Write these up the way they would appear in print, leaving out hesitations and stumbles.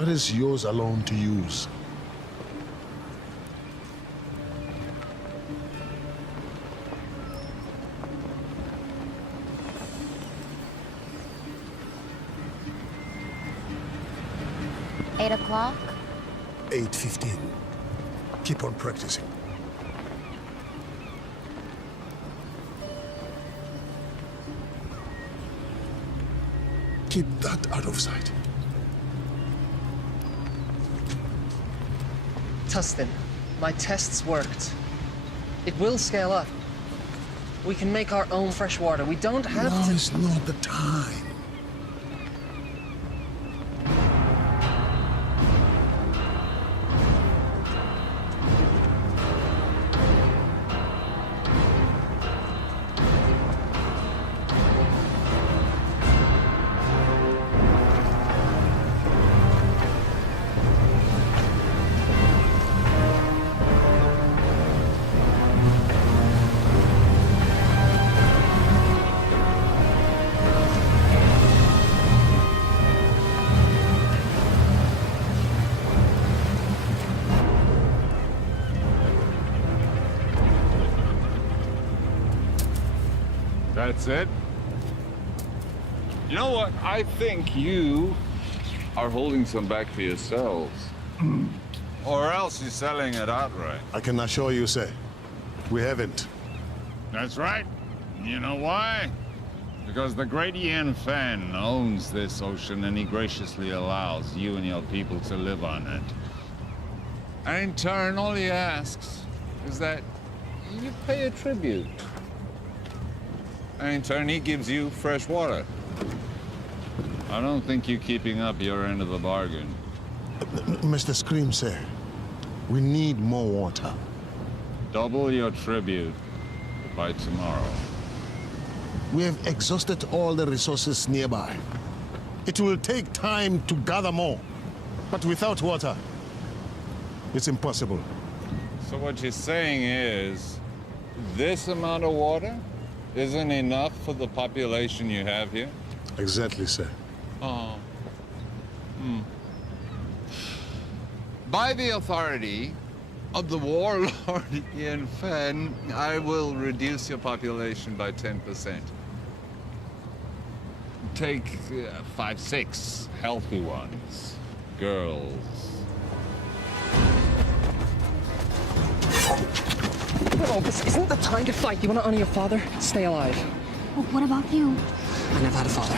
That is yours alone to use. Eight o'clock? 8:15. Keep on practicing. Keep that out of sight. Tustin, my tests worked. It will scale up. We can make our own fresh water. We don't have Now to... is not the time. That's it? You know what? I think you are holding some back for yourselves. Or else you're selling it outright. I can assure you, sir, we haven't. That's right. You know why? Because the great Ian Fan owns this ocean and he graciously allows you and your people to live on it. And in turn, all he asks is that you pay a tribute. And in turn, he gives you fresh water. I don't think you're keeping up your end of the bargain. Mr. Scream, sir, we need more water. Double your tribute by tomorrow. We have exhausted all the resources nearby. It will take time to gather more, but without water, it's impossible. So what you're saying is, this amount of water isn't enough for the population you have here? Exactly, sir. Oh. By the authority of the warlord Ian Fan, I will reduce your population by 10%. Take 5, 6 healthy ones. Girls. No, this isn't the time to fight. You want to honor your father? Stay alive. Well, what about you? I never had a father.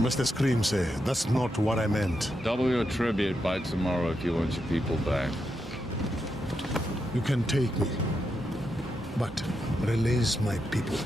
Mr. Scream, sir, that's not what I meant. Double your tribute by tomorrow if you want your people back. You can take me, but release my people.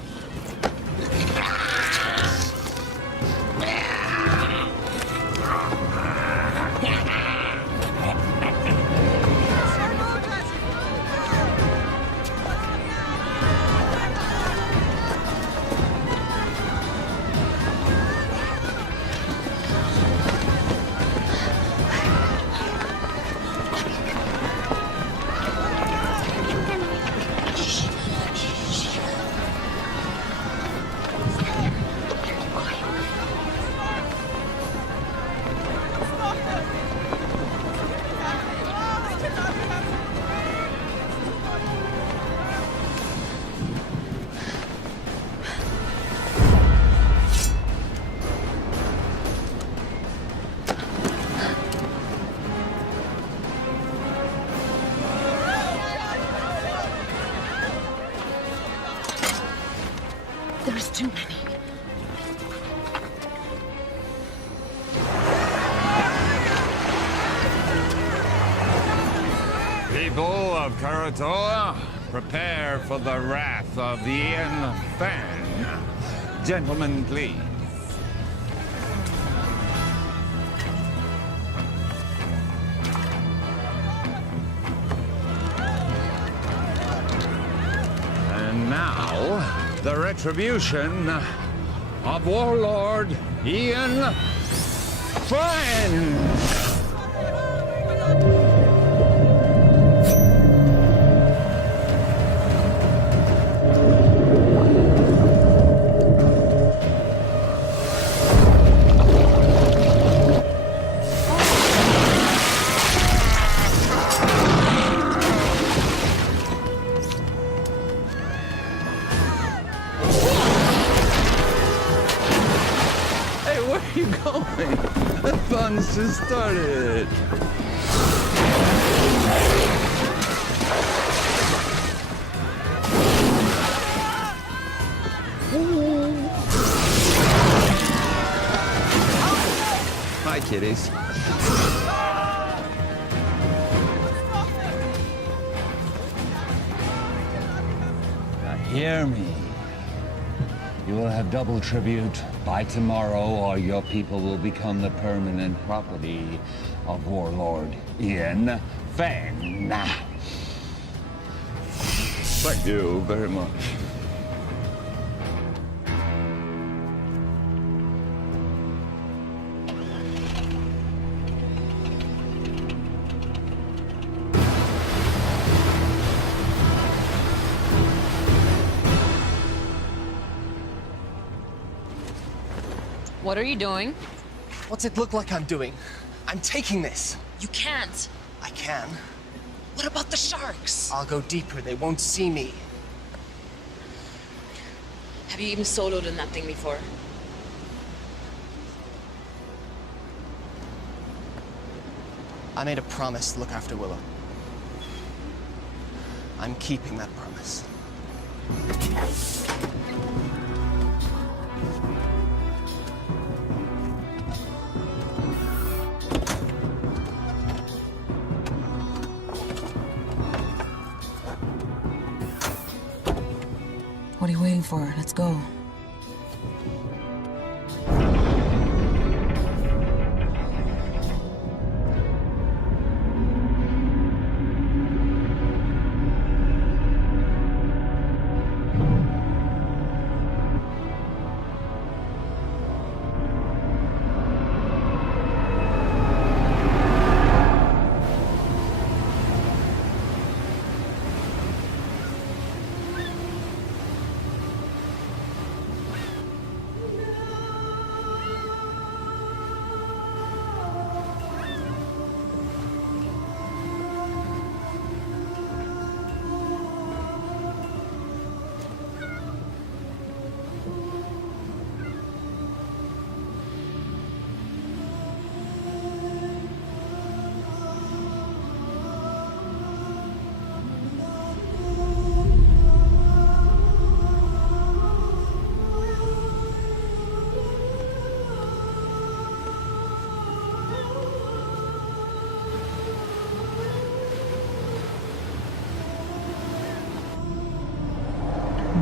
There's too many. People of Karatoa, prepare for the wrath of the Ian Fan. Gentlemen, please. And now, the retribution of Warlord Ian Fan. just started. Hi, kitties. Now hear me. You will have double tribute by tomorrow, or your people will become the permanent property of Warlord Ian Fang. Thank you very much. What are you doing? What's it look like I'm doing? I'm taking this. You can't. I can. What about the sharks? I'll go deeper. They won't see me. Have you even soloed in that thing before? I made a promise to look after Willow. I'm keeping that promise. What are you waiting for? Let's go.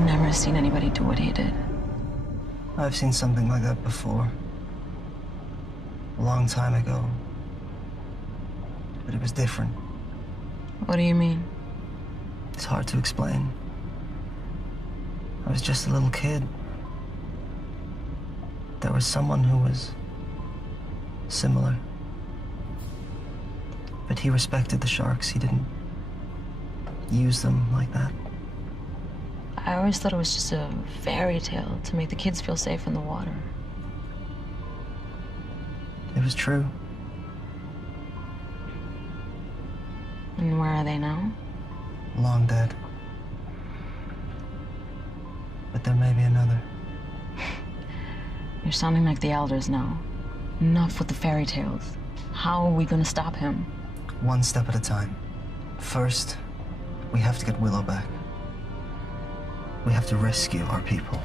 Never seen anybody do what he did. I've seen something like that before. A long time ago. But it was different. What do you mean? It's hard to explain. I was just a little kid. There was someone who was similar. But he respected the sharks. He didn't use them like that. I always thought it was just a fairy tale to make the kids feel safe in the water. It was true. And where are they now? Long dead. But there may be another. You're sounding like the elders now. Enough with the fairy tales. How are we gonna stop him? One step at a time. First, we have to get Willow back. We have to rescue our people.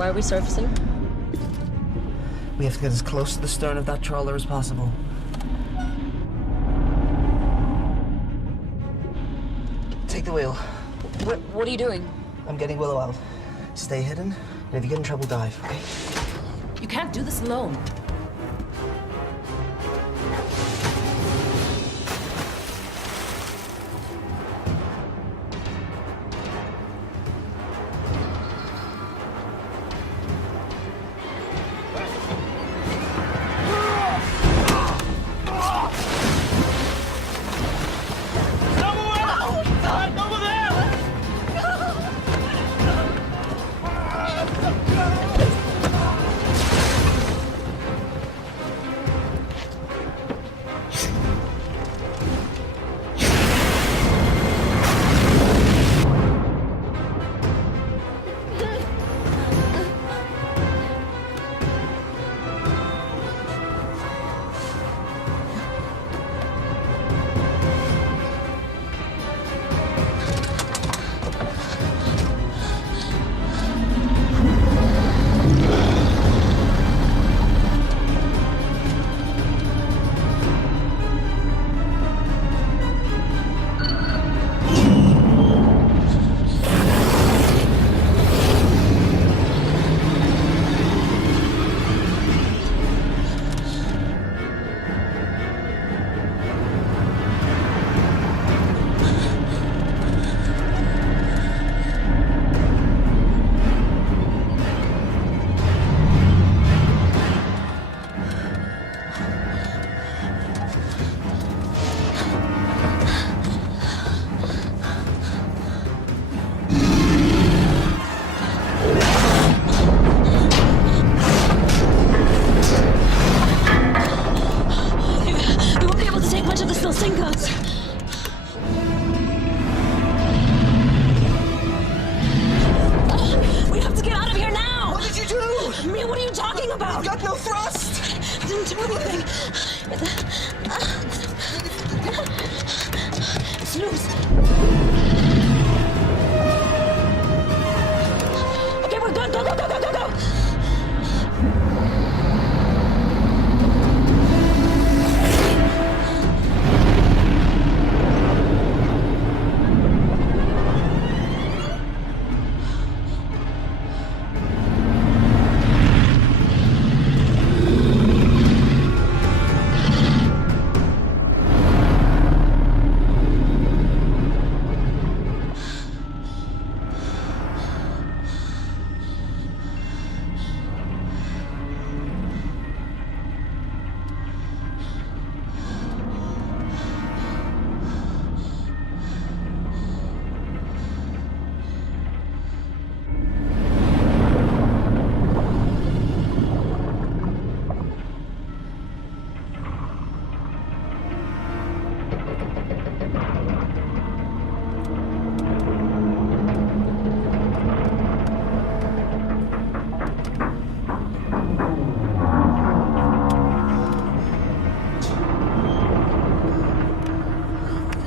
Why are we surfacing? We have to get as close to the stern of that trawler as possible. Take the wheel. What are you doing? I'm getting Willow out. Stay hidden, and if you get in trouble, dive, okay? You can't do this alone.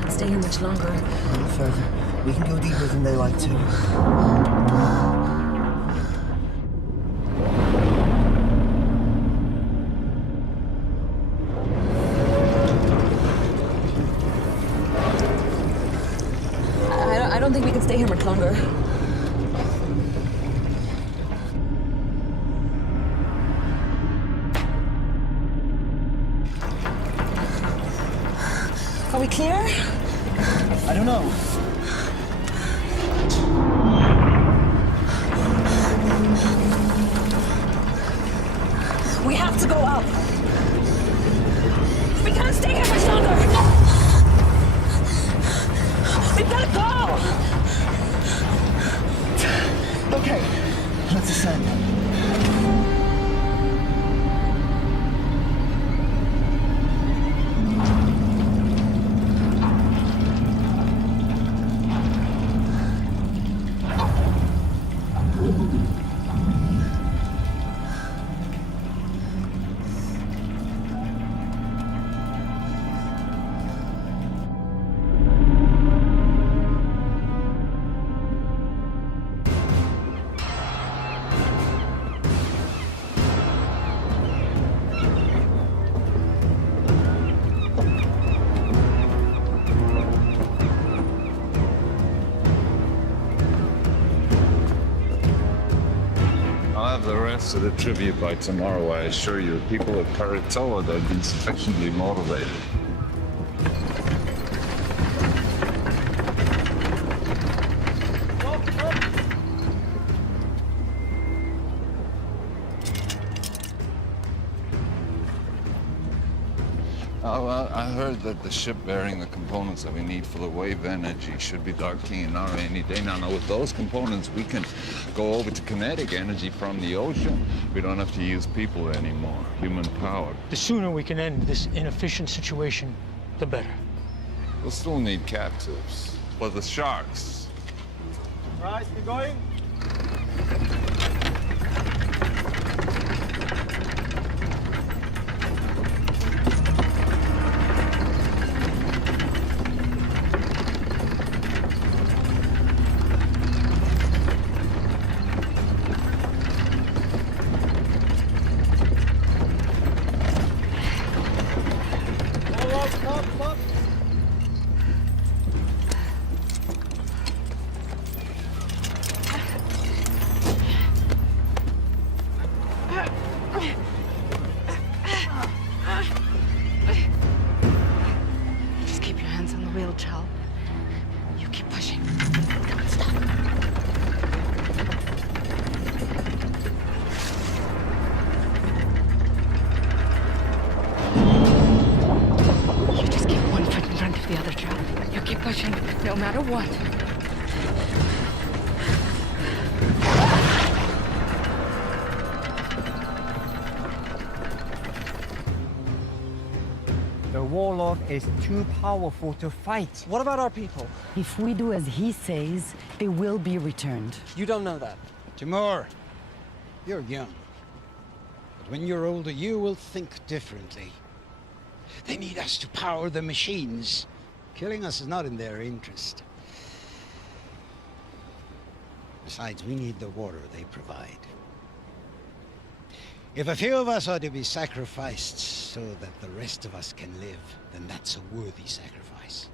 Stay here much longer. A little further. We can go deeper than they like to. I don't think we can stay here much longer. Are we clear? I don't know. We have to go up. We can't stay here much longer. We've got to go. Okay, let's ascend. to the tribute by tomorrow, I assure you. People at Paratoa, they've been sufficiently motivated. Oh, well, I heard that the ship bearing the components that we need for the wave energy should be docked in our any day. Now, with those components, we can go over to kinetic energy from the ocean. We don't have to use people anymore, human power. The sooner we can end this inefficient situation, the better. We'll still need captives. For the sharks. Right, we're going. Stop. Just keep your hands on the wheel, Chal. You keep pushing. Don't stop. You just keep one foot in front of the other, Chal. You keep pushing, no matter what. The warlord is too powerful to fight. What about our people? If we do as he says, they will be returned. You don't know that. Timur, you're young. But when you're older, you will think differently. They need us to power the machines. Killing us is not in their interest. Besides, we need the water they provide. If a few of us are to be sacrificed so that the rest of us can live, then that's a worthy sacrifice.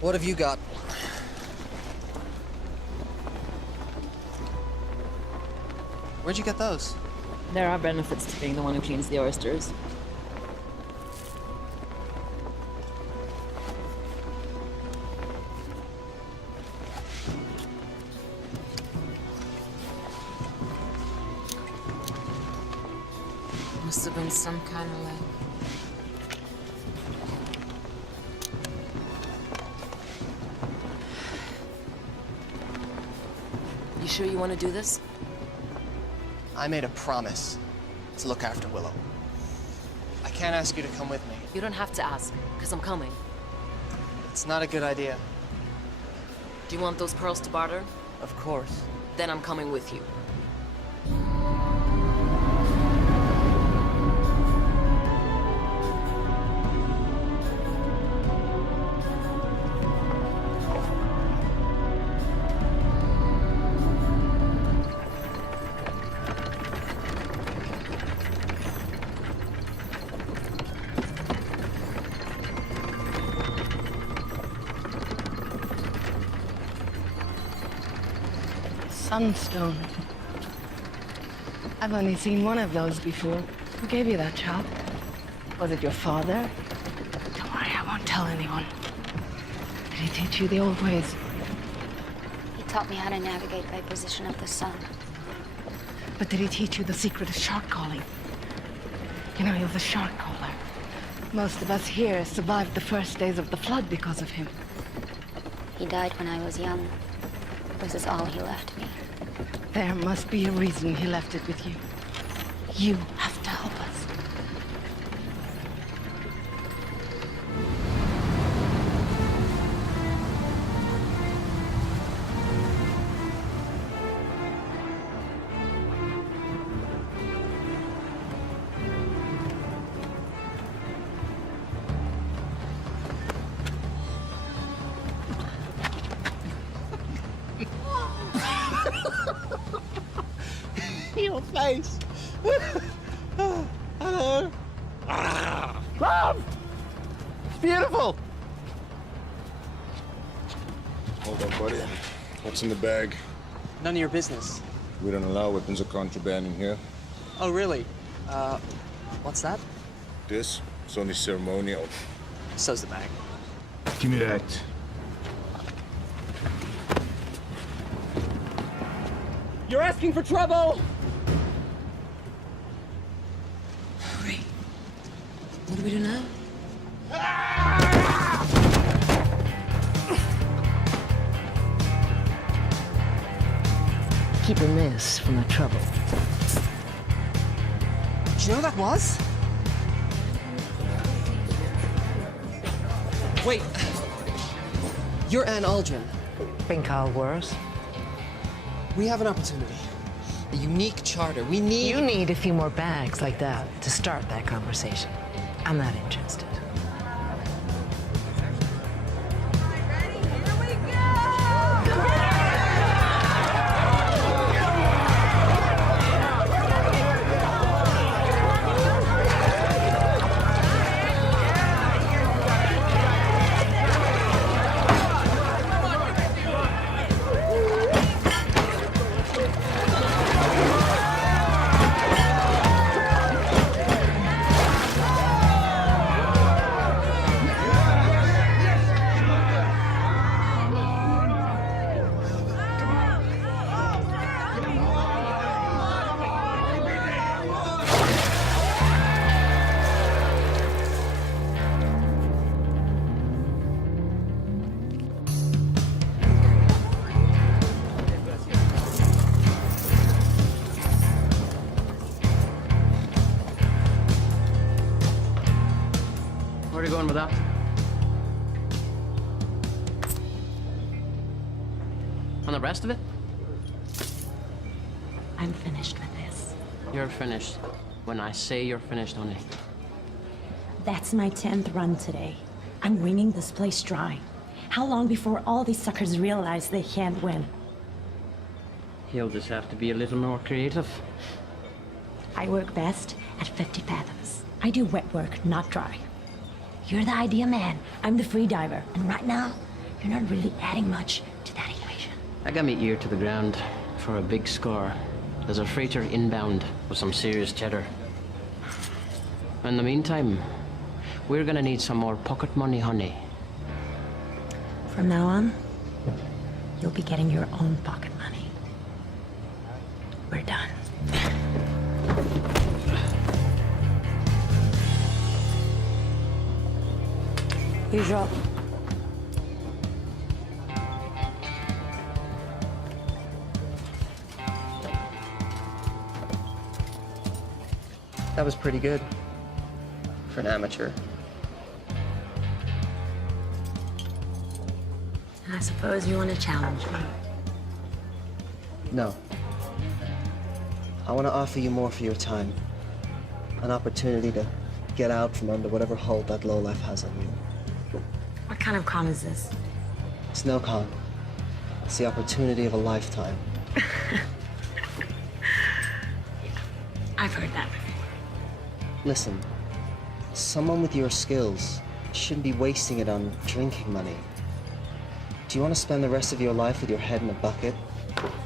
What have you got? Where'd you get those? There are benefits to being the one who cleans the oysters. Must have been some kind of leg. You sure you want to do this? I made a promise to look after Willow. I can't ask you to come with me. You don't have to ask, because I'm coming. It's not a good idea. Do you want those pearls to barter? Of course. Then I'm coming with you. Sunstone. I've only seen one of those before. Who gave you that, Chal? Was it your father? Don't worry, I won't tell anyone. Did he teach you the old ways? He taught me how to navigate by position of the sun. But did he teach you the secret of shark calling? You know, he was a shark caller. Most of us here survived the first days of the flood because of him. He died when I was young. This is all he left me. There must be a reason he left it with you. You have to help us. Your face! Hello! beautiful! Hold on, buddy. What's in the bag? None of your business. We don't allow weapons of contraband in here. Oh, really? What's that? This is only ceremonial. So's the bag. Give me that. You're asking for trouble! Great. What do we do now? Keeping this from the trouble. Do you know who that was? Wait. You're Anne Aldrin. Been called worse. We have an opportunity. A unique charter. We need... You need a few more bags like that to start that conversation. I'm not interested. Where are you going with that? And the rest of it? I'm finished with this. You're finished. When I say you're finished, honey. That's my 10th run today. I'm wringing this place dry. How long before all these suckers realize they can't win? He'll just have to be a little more creative. I work best at 50 fathoms. I do wet work, not dry. You're the idea man. I'm the free diver. And right now, you're not really adding much to that equation. I got me ear to the ground for a big score. There's a freighter inbound with some serious cheddar. In the meantime, we're gonna need some more pocket money, honey. From now on, you'll be getting your own pocket money. We're done. Usual. That was pretty good for an amateur. I suppose you want to challenge me. No. I want to offer you more for your time. An opportunity to get out from under whatever hold that lowlife has on you. What kind of con is this? It's no con. It's the opportunity of a lifetime. I've heard that. Listen, someone with your skills shouldn't be wasting it on drinking money. Do you want to spend the rest of your life with your head in a bucket?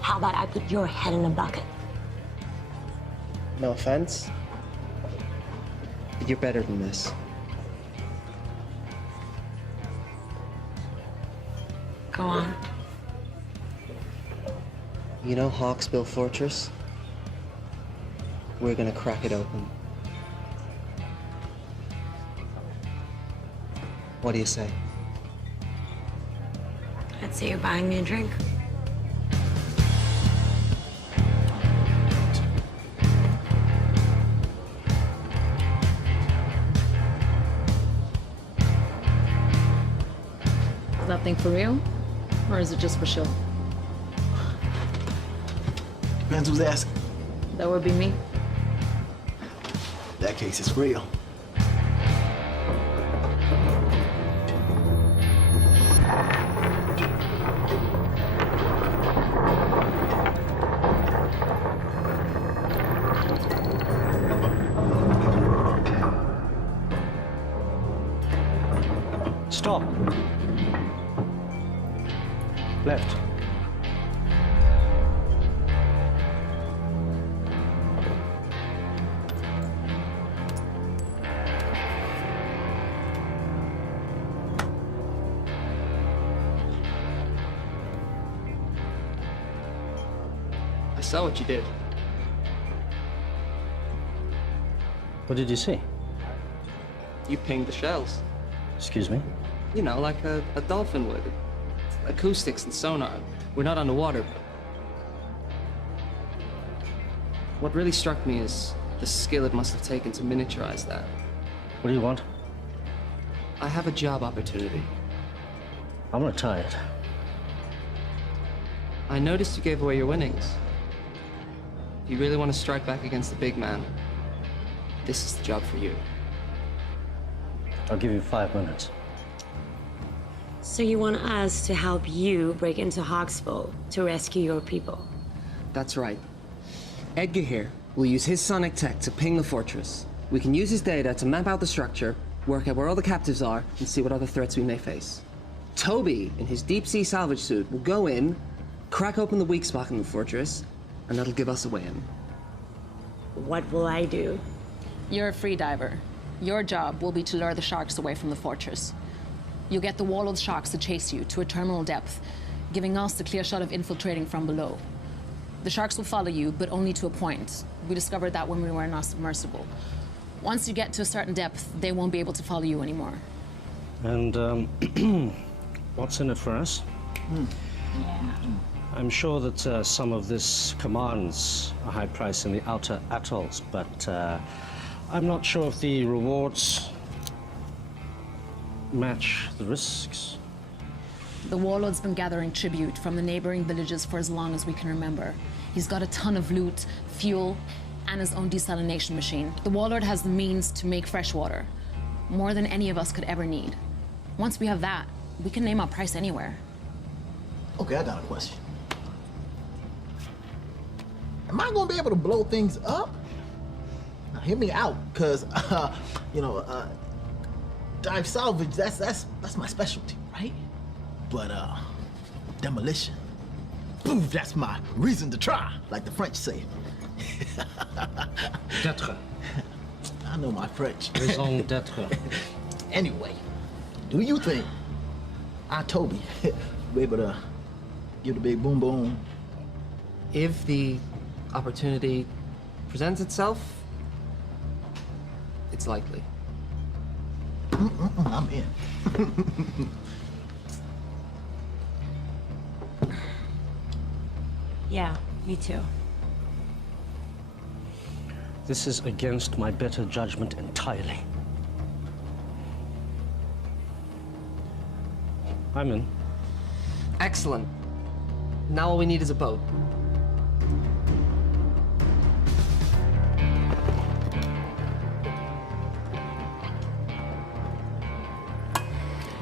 How about I put your head in a bucket? No offense, but you're better than this. Go on. You know Hawksbill Fortress? We're gonna crack it open. What do you say? I'd say you're buying me a drink. Is that thing for real? Or is it just for show? Depends who's asking. That would be me. In that case, it's real. Left. I saw what you did. What did you see? You pinged the shells. Excuse me? You know, like a dolphin would. Acoustics and sonar. We're not underwater. What really struck me is the skill it must have taken to miniaturize that. What do you want? I have a job opportunity. I'm retired. I noticed you gave away your winnings. If you really want to strike back against the big man, this is the job for you. I'll give you 5 minutes. So you want us to help you break into Hawksville to rescue your people? That's right. Edgar here will use his sonic tech to ping the fortress. We can use his data to map out the structure, work out where all the captives are, and see what other threats we may face. Toby, in his deep-sea salvage suit, will go in, crack open the weak spot in the fortress, and that'll give us a way in. What will I do? You're a free diver. Your job will be to lure the sharks away from the fortress. You'll get the Warlord's sharks to chase you to a terminal depth, giving us the clear shot of infiltrating from below. The sharks will follow you, but only to a point. We discovered that when we were in our submersible. Once you get to a certain depth, they won't be able to follow you anymore. And, what's in it for us? I'm sure that some of this commands a high price in the outer atolls, but I'm not sure if the rewards match the risks. The Warlord's been gathering tribute from the neighboring villages for as long as we can remember. He's got a ton of loot, fuel, and his own desalination machine. The Warlord has the means to make fresh water, more than any of us could ever need. Once we have that, we can name our price anywhere. Okay, I got a question. Am I gonna be able to blow things up? Now, hear me out, cause dive salvage, that's my specialty, right? But demolition, boom, that's my reason to try, like the French say. D'être. I know my French. Raison d'être. Anyway, do you think Toby will be able to give the big boom boom? If the opportunity presents itself, it's likely. I'm in. Yeah, me too. This is against my better judgment entirely. I'm in. Excellent. Now all we need is a boat.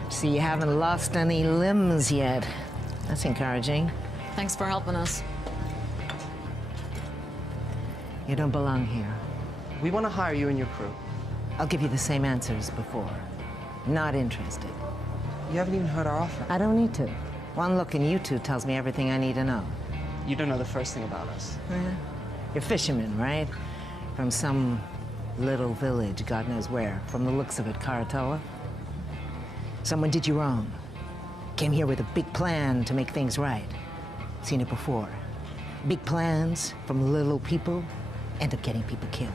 So you haven't lost any limbs yet. That's encouraging. Thanks for helping us. You don't belong here. We want to hire you and your crew. I'll give you the same answer as before. Not interested. You haven't even heard our offer. I don't need to. One look in you two tells me everything I need to know. You don't know the first thing about us. You're fishermen, right? From some little village, God knows where. From the looks of it, Karatoa. Someone did you wrong. Came here with a big plan to make things right. Seen it before. Big plans from little people end up getting people killed.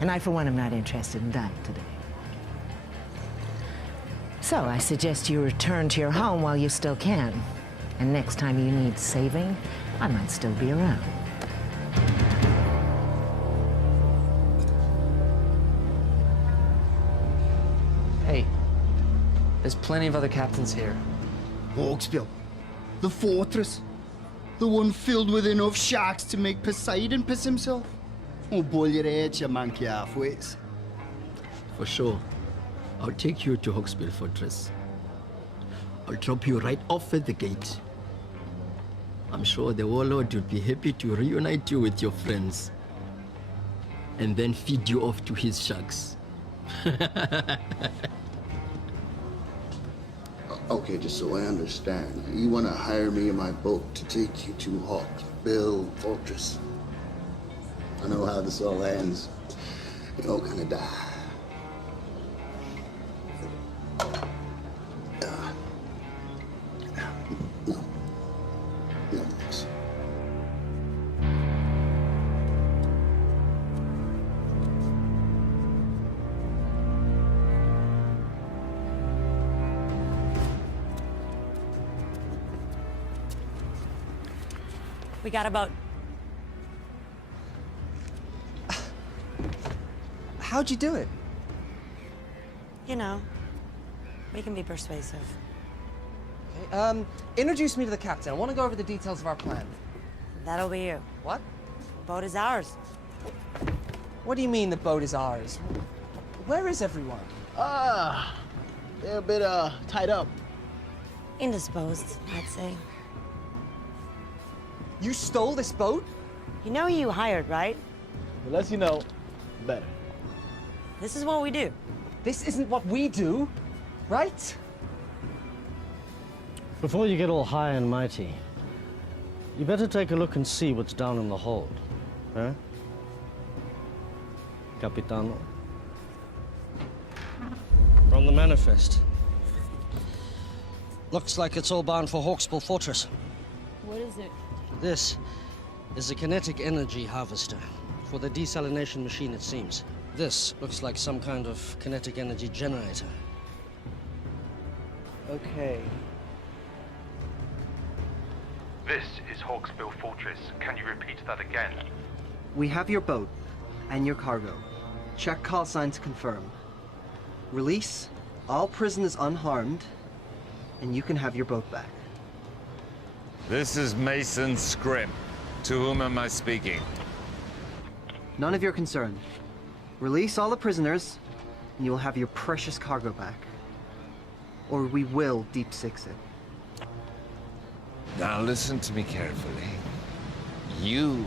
And I, for one, am not interested in dying today. So I suggest you return to your home while you still can. And next time you need saving, I might still be around. Hey, there's plenty of other captains here. Hawksville, the fortress, the one filled with enough sharks to make Poseidon piss himself. Oh, boil your head, you monkey halfways. For sure. I'll take you to Hawksville Fortress. I'll drop you right off at the gate. I'm sure the Warlord would be happy to reunite you with your friends. And then feed you off to his sharks. Okay, just so I understand, you want to hire me in my boat to take you to Hawksbill Fortress. I know how this all ends. You all gonna die. No. No, thanks. We got a boat. How'd you do it? You know, we can be persuasive. Okay, introduce me to the captain. I want to go over the details of our plan. That'll be you. What? Boat is ours. What do you mean the boat is ours? Where is everyone? They're a bit, tied up. Indisposed, I'd say. You stole this boat? You know who you hired, right? The less you know, the better. This is what we do. This isn't what we do, right? Before you get all high and mighty, you better take a look and see what's down in the hold. Huh? Capitano? From the manifest. Looks like it's all bound for Hawksbill Fortress. What is it? This is a kinetic energy harvester for the desalination machine, it seems. This looks like some kind of kinetic energy generator. Okay. This is Hawksbill Fortress. Can you repeat that again? We have your boat and your cargo. Check call sign to confirm. Release all prisoners unharmed, and you can have your boat back. This is Mason Scrim. To whom am I speaking? None of your concern. Release all the prisoners, and you will have your precious cargo back. Or we will deep six it. Now listen to me carefully. You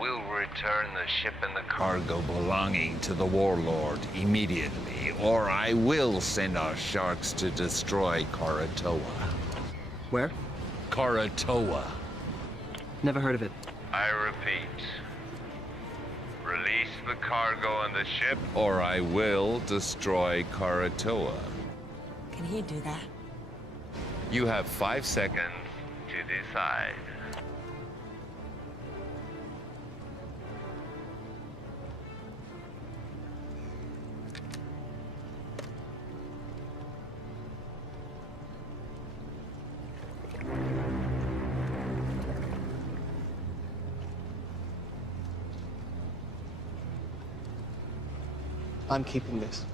will return the ship and the cargo belonging to the warlord immediately, or I will send our sharks to destroy Karatoa. Where? Karatoa. Never heard of it. I repeat. Release the cargo and the ship. Or I will destroy Karatoa. Can he do that? You have 5 seconds To decide. I'm keeping this.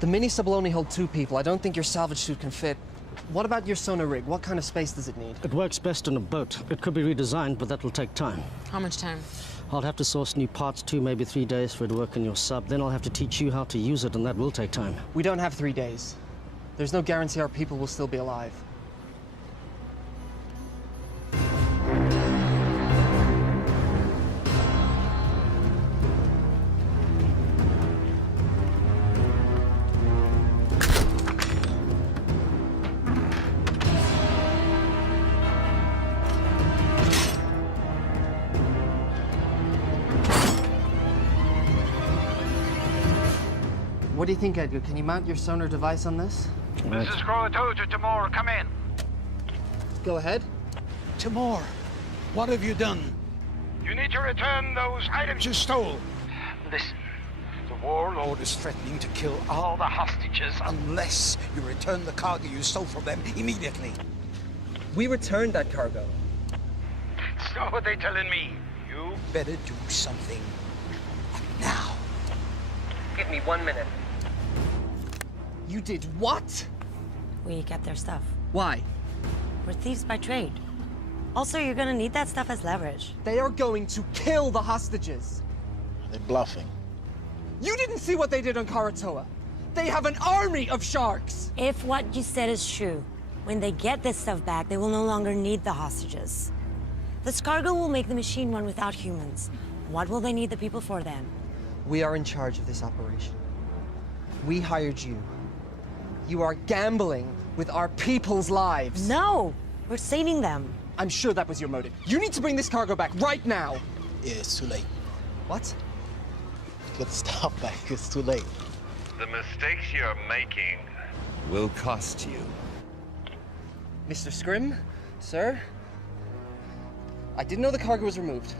The mini sub will only hold 2 people. I don't think your salvage chute can fit. What about your sonar rig? What kind of space does it need? It works best on a boat. It could be redesigned, but that will take time. How much time? I'll have to source new parts, 2, maybe 3 days for it to work in your sub. Then I'll have to teach you how to use it, and that will take time. We don't have 3 days. There's no guarantee our people will still be alive. What do you think, Edgar? Can you mount your sonar device on this? This is Croatoa to Timor. Come in. Go ahead. Timor, what have you done? You need to return those items you stole. Listen, the warlord is threatening to kill all the hostages unless you return the cargo you stole from them immediately. We returned that cargo. So what they telling me? You better do something now. Give me 1 minute. You did what? We get their stuff. Why? We're thieves by trade. Also, you're gonna need that stuff as leverage. They are going to kill the hostages. They're bluffing. You didn't see what they did on Karatoa. They have an army of sharks. If what you said is true, when they get this stuff back, they will no longer need the hostages. This cargo will make the machine run without humans. What will they need the people for then? We are in charge of this operation. We hired you. You are gambling with our people's lives. No, we're saving them. I'm sure that was your motive. You need to bring this cargo back right now. Yeah, it's too late. What? Get the stuff back. It's too late. The mistakes you're making will cost you. Mr. Scrim, sir, I didn't know the cargo was removed.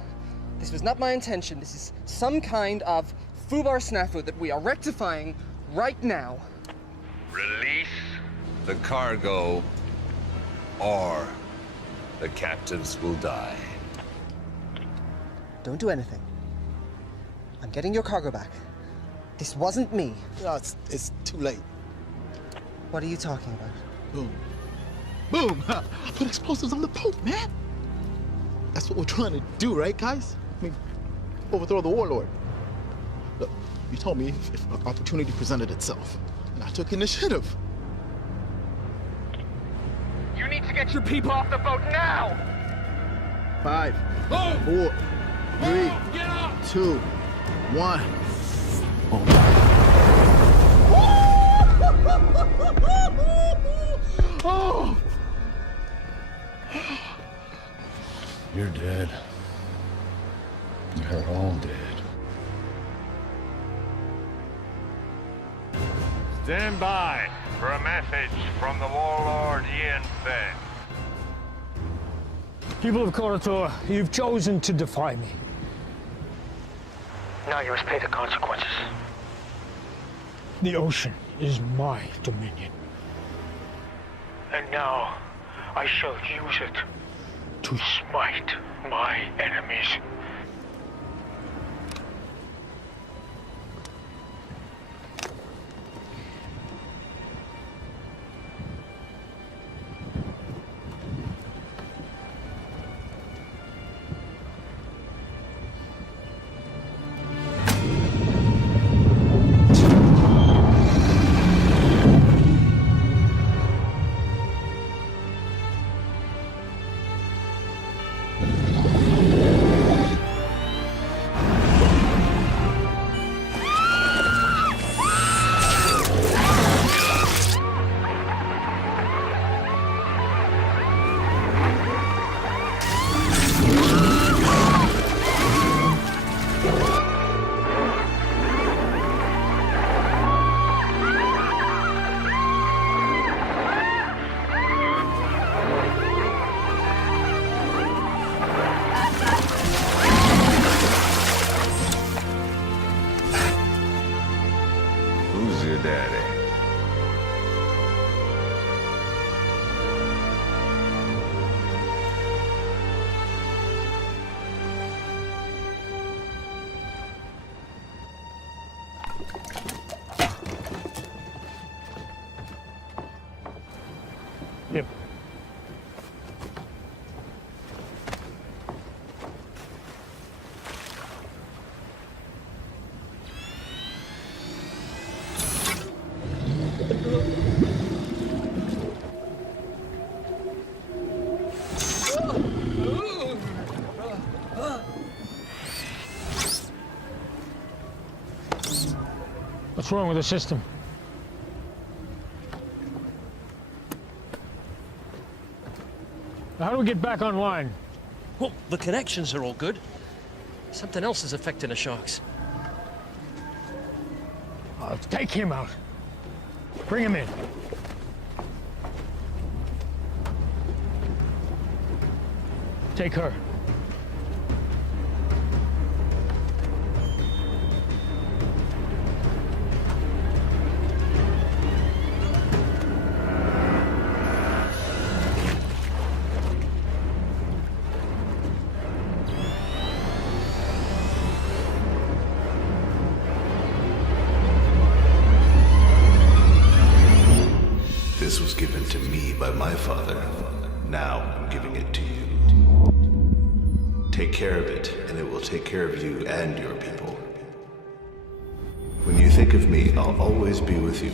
This was not my intention. This is some kind of foobar snafu that we are rectifying right now. release The cargo, or the captives will die. Don't do anything. I'm getting your cargo back. This wasn't me. No, it's too late. What are you talking about? Boom. Boom! I put explosives on the boat, man! That's what we're trying to do, right, guys? I mean, overthrow the warlord. Look, you told me if an opportunity presented itself, and I took initiative. You need to get your people off the boat now! 5, 4, 3, 2, 1. Oh! You're dead. You're all dead. Stand by for a message from the warlord Ian Fenn. People of Korator, you've chosen to defy me. Now you must pay the consequences. The ocean is my dominion. And now I shall use it to smite my enemies. Who's your daddy? Yep. What's wrong with the system? How do we get back online? Well, the connections are all good. Something else is affecting the sharks. Take him out. Bring him in. Take her. This was given to me by my father. Now I'm giving it to you. Take care of it, and it will take care of you and your people. When you think of me, I'll always be with you.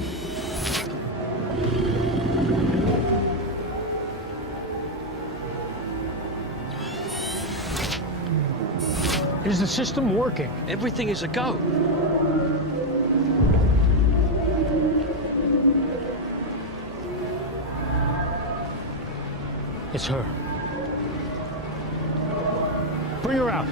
Is the system working? Everything is a go. It's her. Bring her out.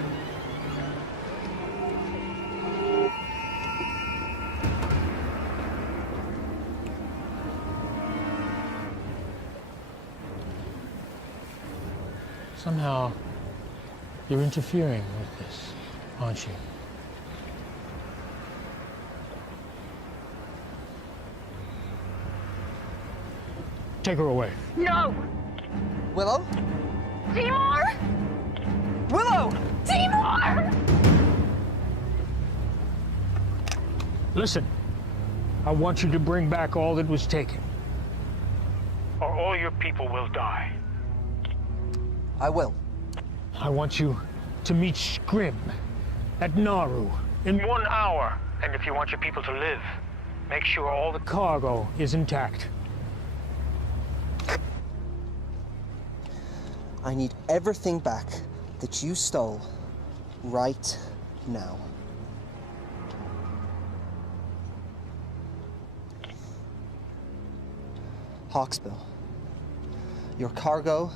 Somehow, you're interfering with this, aren't you? Take her away. No! Willow? Seymour! Willow! Seymour! Listen, I want you to bring back all that was taken, or all your people will die. I will. I want you to meet Scrim at Nauru in 1 hour. And if you want your people to live, make sure all the cargo is intact. I need everything back that you stole right now. Hawksbill, your cargo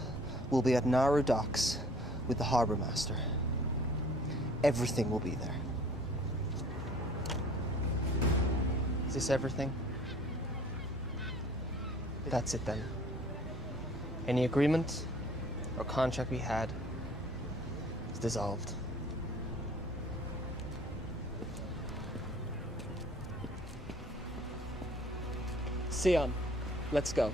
will be at Nauru docks with the harbor master. Everything will be there. Is this everything? That's it then. Any agreement or contract we had is dissolved. Sion, let's go.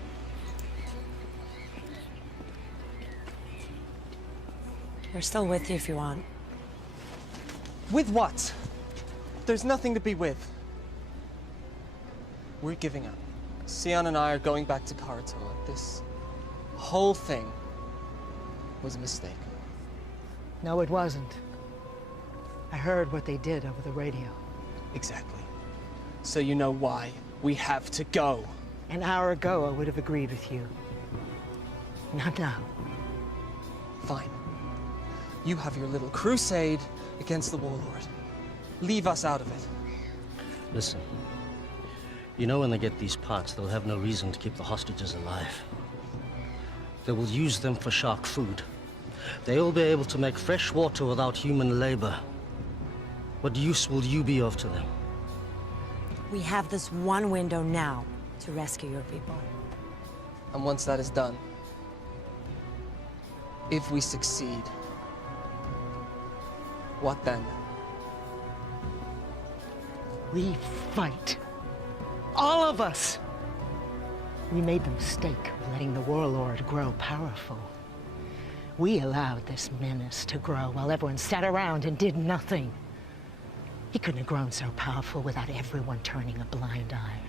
We're still with you if you want. With what? There's nothing to be with. We're giving up. Sion and I are going back to Karatoa. This whole thing was a mistake. No, it wasn't. I heard what they did over the radio. Exactly. So you know why we have to go. An hour ago, I would have agreed with you. Not now. Fine. You have your little crusade against the warlord. Leave us out of it. Listen, you know when they get these parts, they'll have no reason to keep the hostages alive. They will use them for shark food. They'll be able to make fresh water without human labor. What use will you be of to them? We have this one window now to rescue your people. And once that is done, if we succeed, what then? We fight. All of us. We made the mistake of letting the warlord grow powerful. We allowed this menace to grow while everyone sat around and did nothing. He couldn't have grown so powerful without everyone turning a blind eye.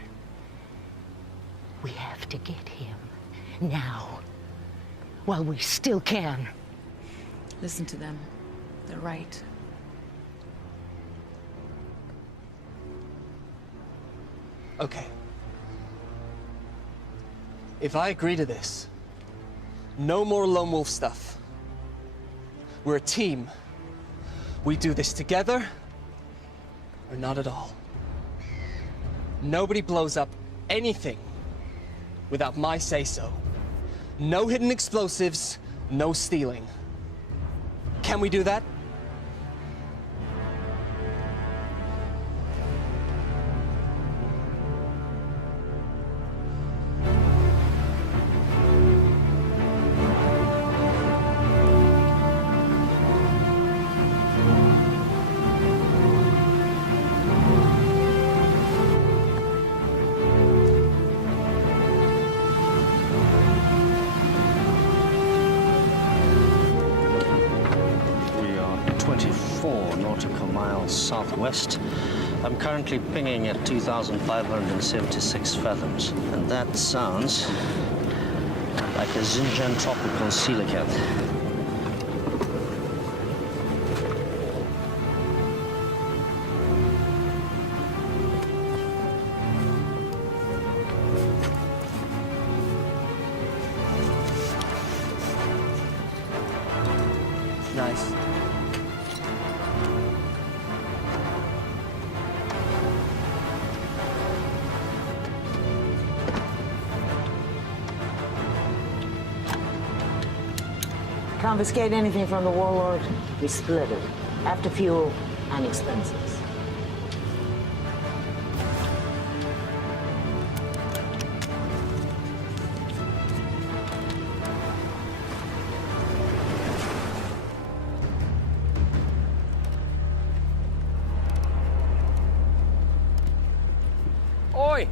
We have to get him now, while we still can. Listen to them. They're right. Okay. If I agree to this, no more lone wolf stuff. We're a team. We do this together, or not at all. Nobody blows up anything without my say-so. No hidden explosives, no stealing. Can we do that? Southwest. I'm currently pinging at 2,576 fathoms, and that sounds like a Xinjiang tropical coelacanth. Nice. confiscate anything from the warlord, we split it. After fuel and expenses. Oi!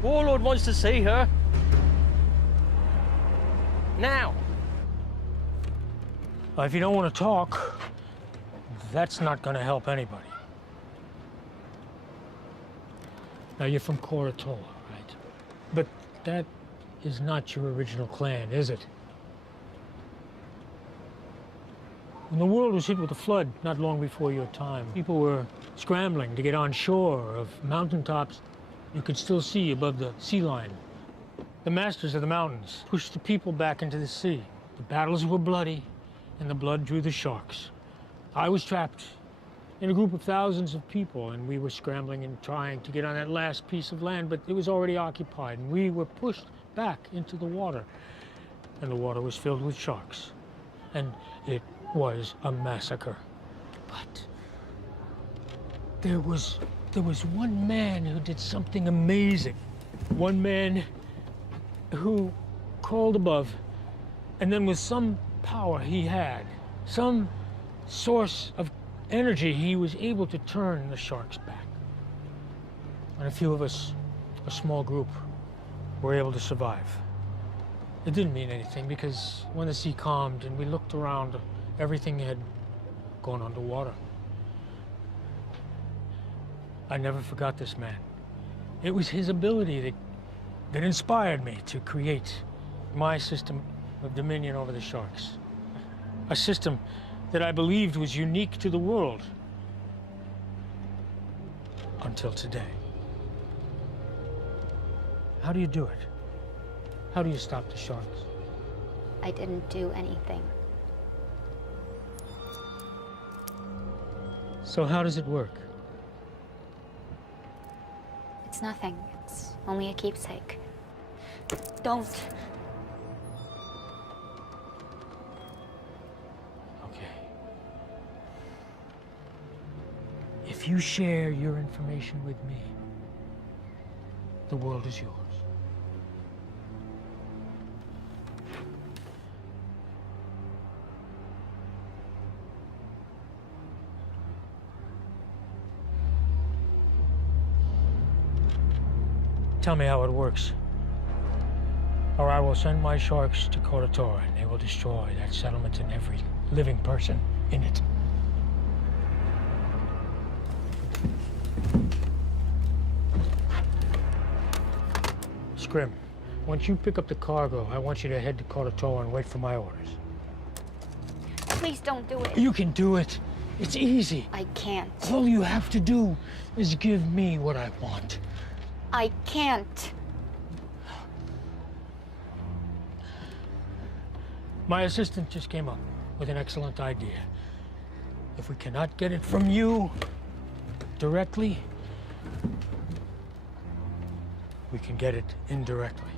Warlord wants to see her. Now! If you don't want to talk, that's not going to help anybody. Now, you're from Koratola, right? But that is not your original clan, is it? When the world was hit with a flood not long before your time, people were scrambling to get on shore of mountaintops you could still see above the sea line. The masters of the mountains pushed the people back into the sea. The battles were bloody, and the blood drew the sharks. I was trapped in a group of thousands of people, and we were scrambling and trying to get on that last piece of land, but it was already occupied, and we were pushed back into the water. And the water was filled with sharks. And it was a massacre. But there was one man who did something amazing. One man who crawled above, and then with some power he had, some source of energy, he was able to turn the sharks back. And a few of us, a small group, were able to survive. It didn't mean anything because when the sea calmed and we looked around, everything had gone underwater. I never forgot this man. It was his ability that inspired me to create my system of dominion over the sharks. A system that I believed was unique to the world. Until today. How do you do it? How do you stop the sharks? I didn't do anything. So how does it work? It's nothing. It's only a keepsake. Don't. Okay. If you share your information with me, the world is yours. Tell me how it works, or I will send my sharks to Koratola, and they will destroy that settlement and every living person in it. Scrim, once you pick up the cargo, I want you to head to Koratola and wait for my orders. Please don't do it. You can do it. It's easy. I can't. All you have to do is give me what I want. I can't. My assistant just came up with an excellent idea. If we cannot get it from you directly, we can get it indirectly.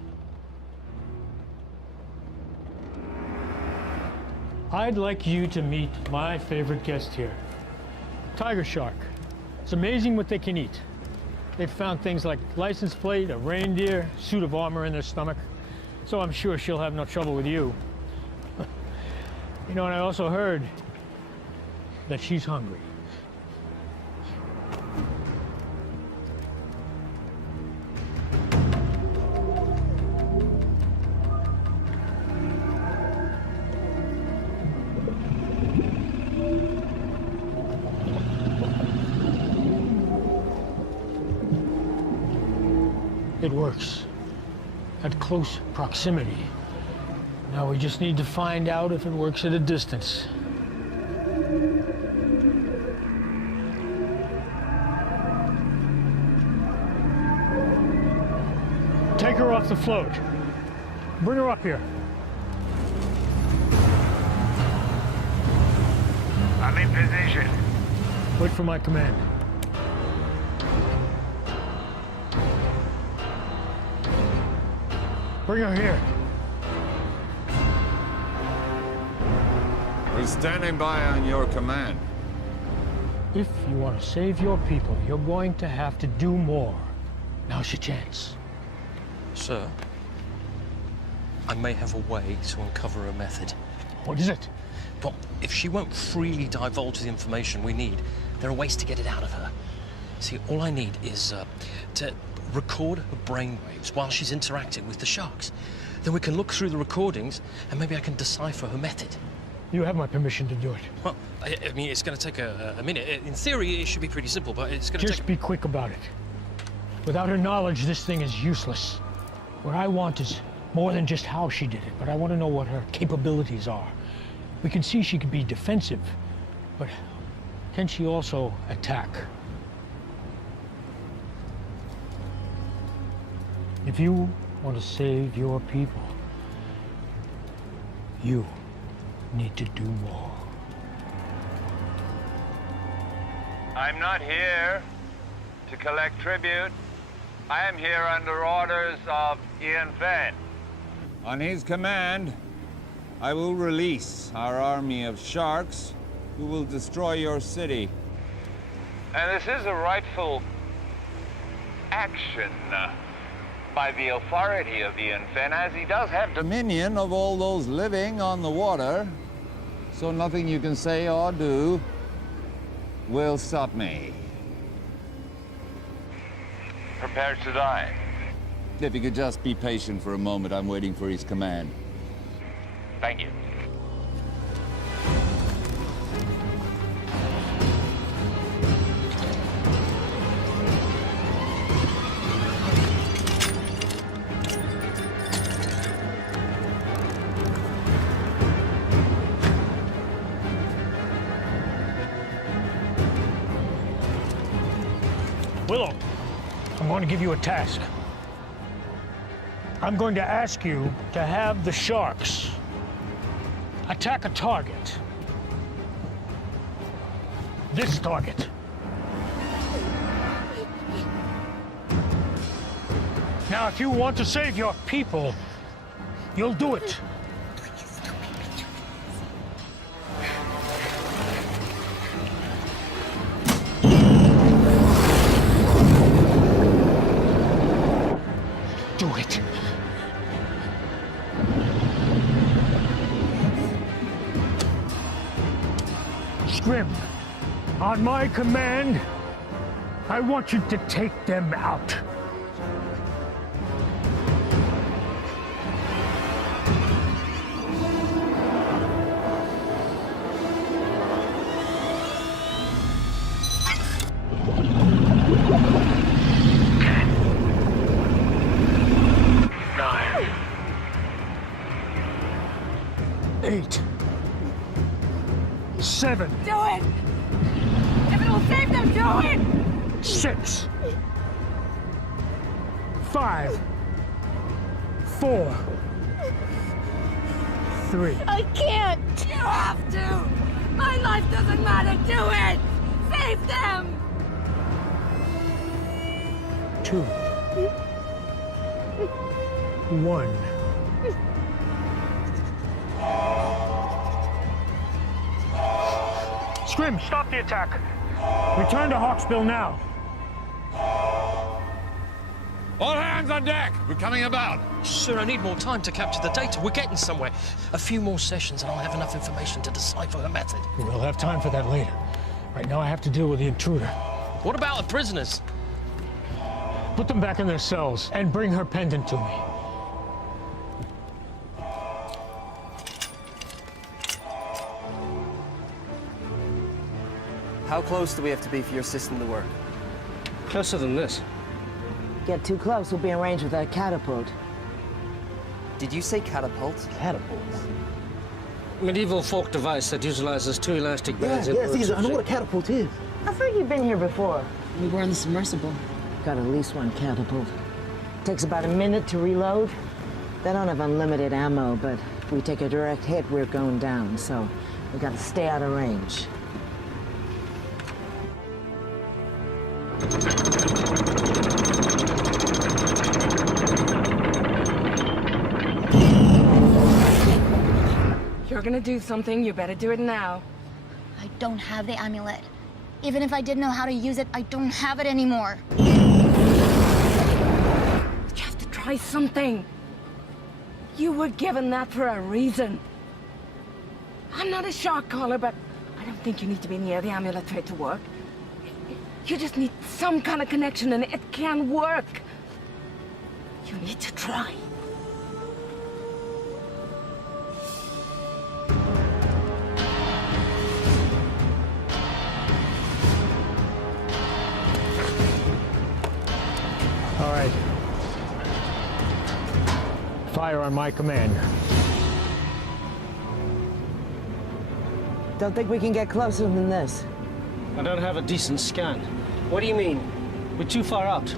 I'd like you to meet my favorite guest here, tiger shark. It's amazing what they can eat. They've found things like license plate, a reindeer, suit of armor in their stomach. So I'm sure she'll have no trouble with you. You know, and I also heard that she's hungry. It works at close proximity. Now we just need to find out if it works at a distance. Take her off the float. Bring her up here. I'm in position. Wait for my command. Bring her here. We're standing by on your command. If you want to save your people, you're going to have to do more. Now's your chance. Sir, I may have a way to uncover her method. What is it? Well, if she won't freely divulge the information we need, there are ways to get it out of her. See, all I need is to record her brainwaves while she's interacting with the sharks. Then we can look through the recordings and maybe I can decipher her method. You have my permission to do it. Well, I mean, it's going to take a minute. In theory, it should be pretty simple, but it's going to take... Just be quick about it. Without her knowledge, this thing is useless. What I want is more than just how she did it, but I want to know what her capabilities are. We can see she can be defensive, but can she also attack? If you want to save your people, you need to do more. I'm not here to collect tribute. I am here under orders of Ian Fenn. On his command, I will release our army of sharks who will destroy your city. And this is a rightful action by the authority of Ian Fenn, as he does have Dominion of all those living on the water, so nothing you can say or do will stop me. prepared to die. If you could just be patient for a moment, I'm waiting for his command. Thank you. Willow, I'm going to give you a task. I'm going to ask you to have the sharks attack a target. This target. Now, if you want to save your people, you'll do it. Do it. Scrim, on my command, I want you to take them out. Eight. 7. Do it! If it will save them, do it! 6. 5. 4. 3. I can't! You have to! My life doesn't matter! Do it! Save them! 2. 1. Scrim, stop the attack. Return to Hawksbill now. All hands on deck! We're coming about. Sir, I need more time to capture the data. We're getting somewhere. A few more sessions and I'll have enough information to decipher her method. We'll have time for that later. Right now I have to deal with the intruder. What about the prisoners? Put them back in their cells and bring her pendant to me. How close do we have to be for your system to work? Closer than this. Get too close, we'll be in range with that catapult. Did you say catapult? Catapult? Medieval folk device that utilizes 2 elastic bands. Yeah, Caesar, I know what a catapult is. I thought you've been here before. We were on the submersible. Got at least one catapult. Takes about a minute to reload. They don't have unlimited ammo, but if we take a direct hit, we're going down, so we gotta stay out of range. you're gonna do something, you better do it now. I don't have the amulet. Even if I did know how to use it, I don't have it anymore. You have to try something. You were given that for a reason. I'm not a shark caller, but I don't think you need to be near the amulet for it to work. You just need some kind of connection and it can work. You need to try. All right. Fire on my command. Don't think we can get closer than this. I don't have a decent scan. What do you mean? We're too far out.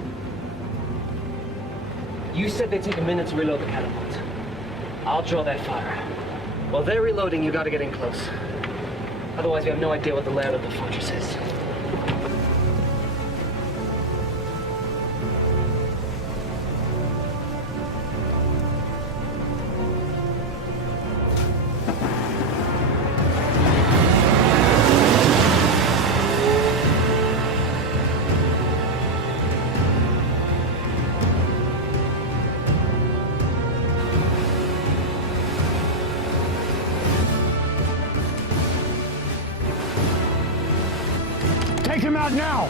You said they take a minute to reload the catapult. I'll draw that fire. While they're reloading, you gotta get in close. Otherwise, we have no idea what the layout of the fortress is. Take him out now!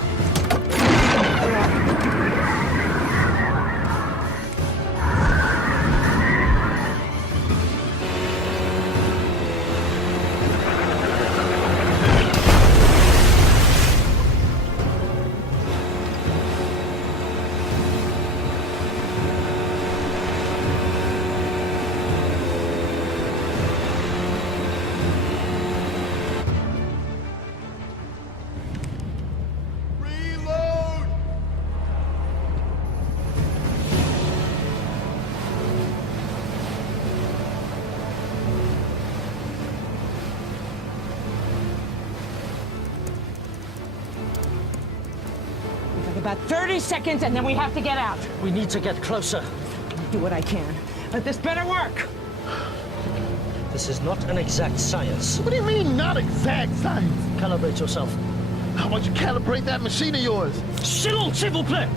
About 30 seconds and then we have to get out. We need to get closer. I'll do what I can, but this better work. This is not an exact science. What do you mean, not exact science? Calibrate yourself. How about you calibrate that machine of yours? Silence, s'il vous plaît!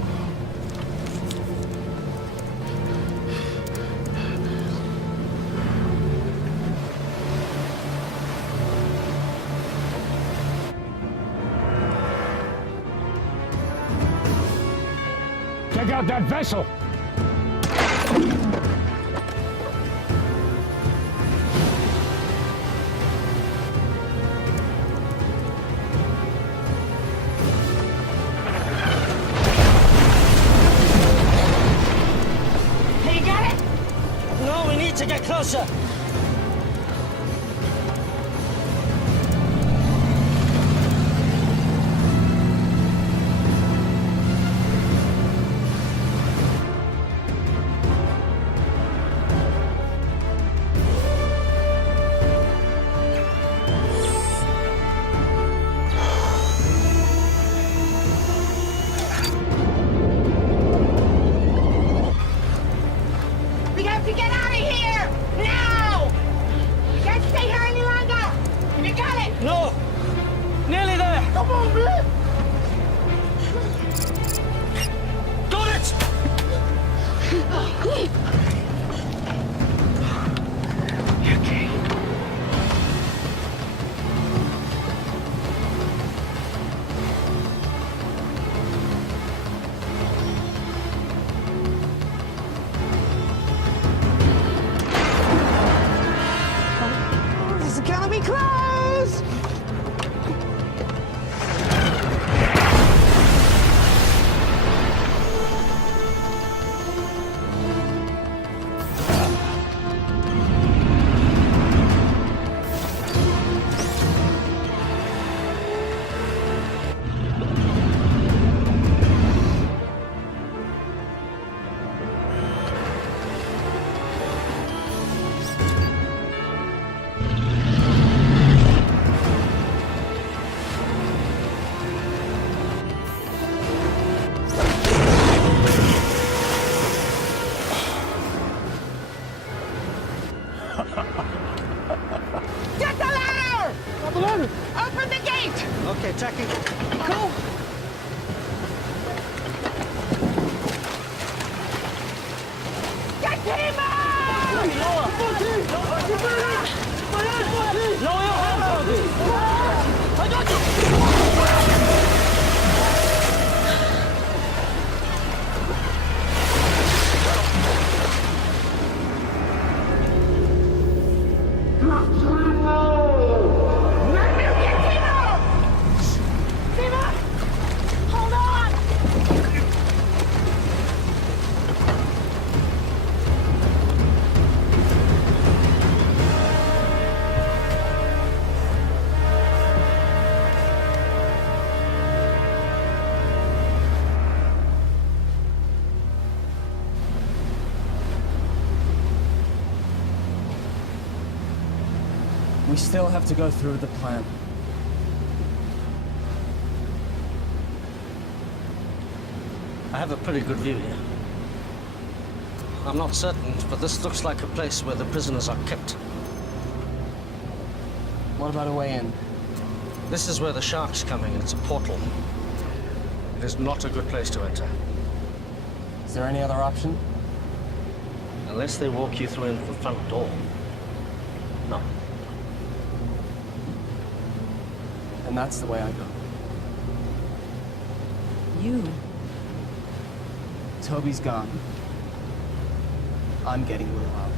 Take out that vessel! You got it? No, we need to get closer. We have to get out of here! Now! We can't stay here any longer! You got it! No! Nearly there! Come on, man! Got it! Okay. This is gonna be close! attacking. Go! Get him out! Lower your hands, Toby! I got you! Hold on! We still have to go through the plan. I have a pretty good view here. I'm not certain, but this looks like a place where the prisoners are kept. What about a way in? This is where the shark's coming, and it's a portal. It is not a good place to enter. Is there any other option? Unless they walk you through the front door. No. And that's the way I go. You? Toby's gone. I'm getting Will out.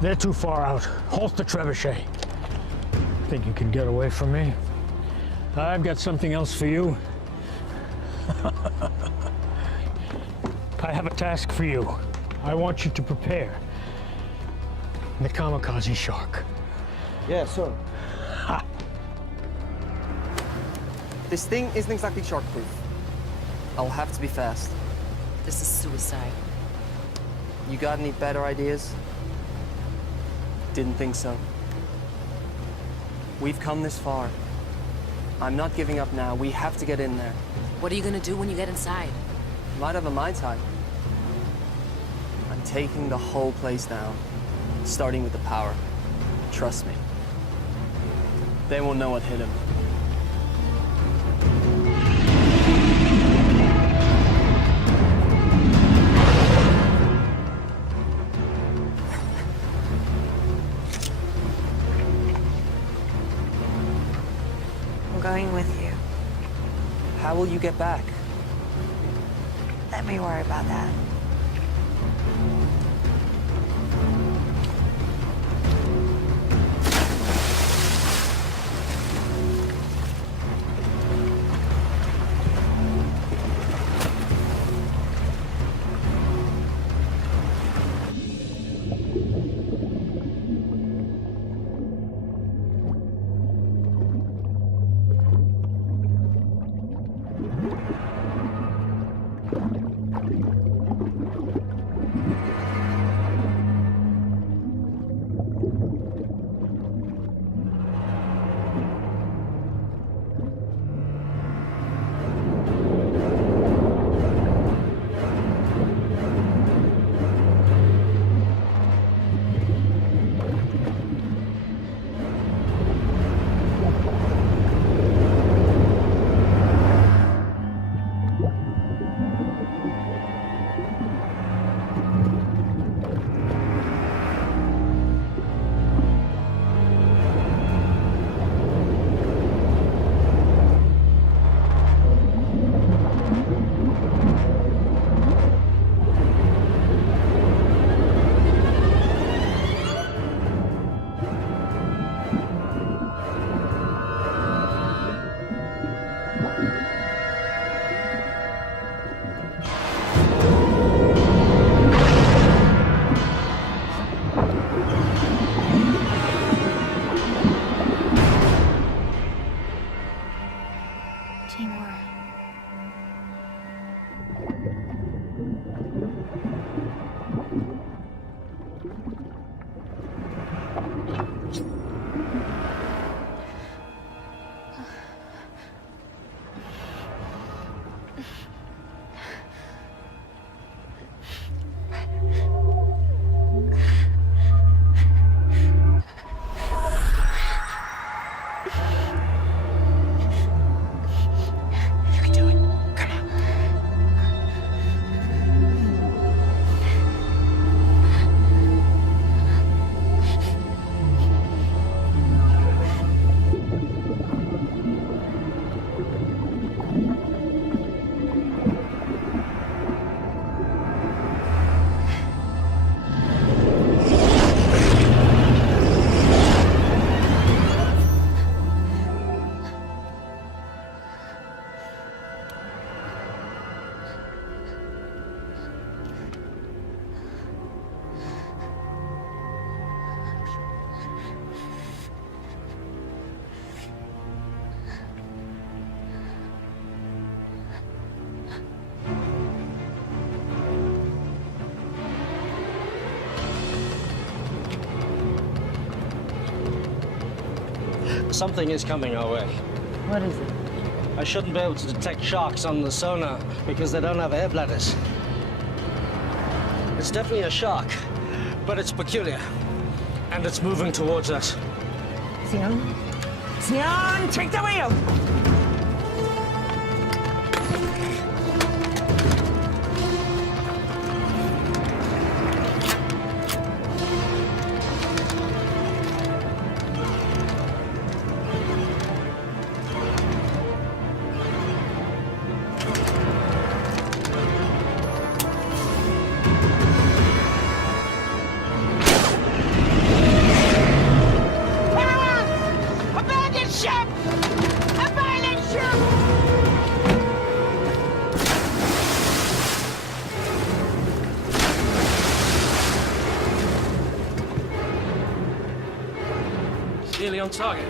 They're too far out. Halt the trebuchet. Think you can get away from me? I've got something else for you. I have a task for you. I want you to prepare the kamikaze shark. Yeah, sir. This thing isn't exactly shark-proof. I'll have to be fast. This is suicide. You got any better ideas? Didn't think so. We've come this far. I'm not giving up now. We have to get in there. What are you gonna do when you get inside? Might have a Mai Tai. I'm taking the whole place down, starting with the power. Trust me. They won't know what hit him. I'm going with you. How will you get back? Let me worry about that. Something is coming our way. What is it? I shouldn't be able to detect sharks on the sonar because they don't have air bladders. It's definitely a shark, but it's peculiar. And it's moving towards us. Sion? Sion, take the wheel! Nearly on target.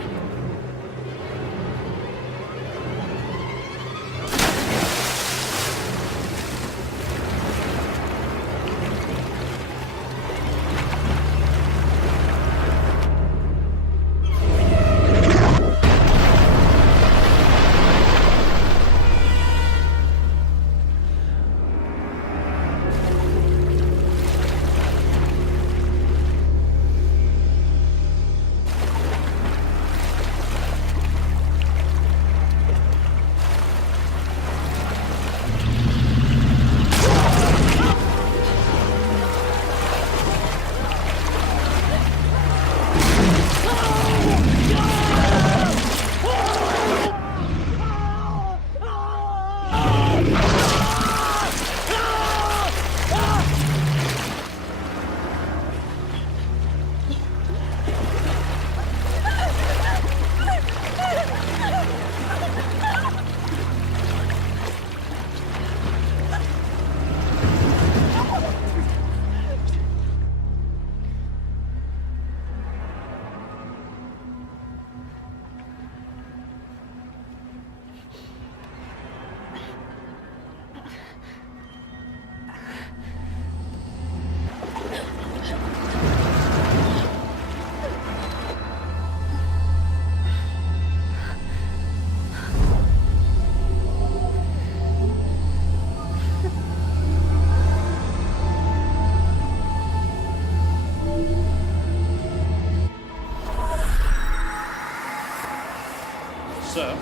Sir?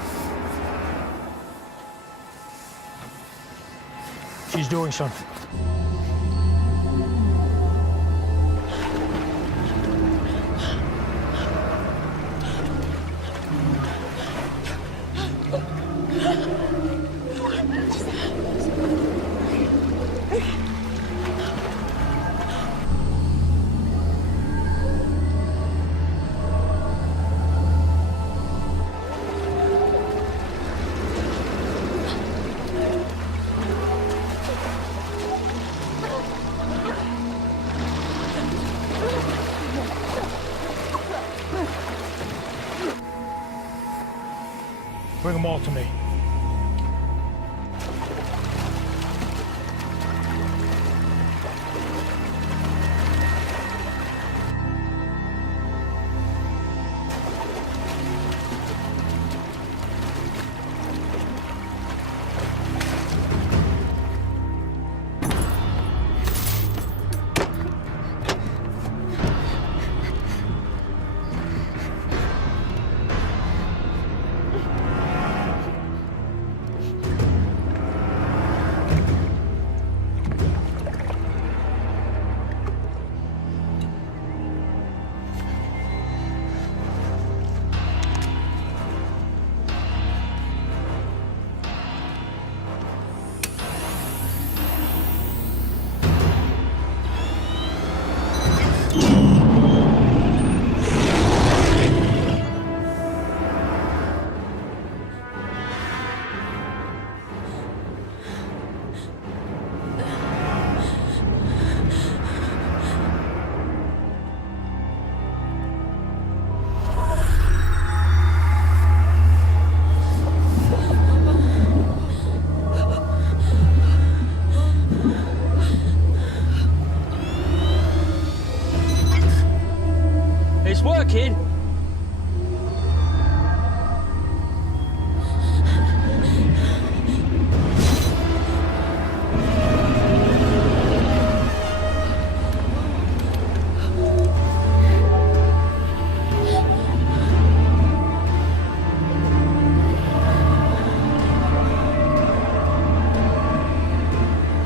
She's doing something. Bring them all to me.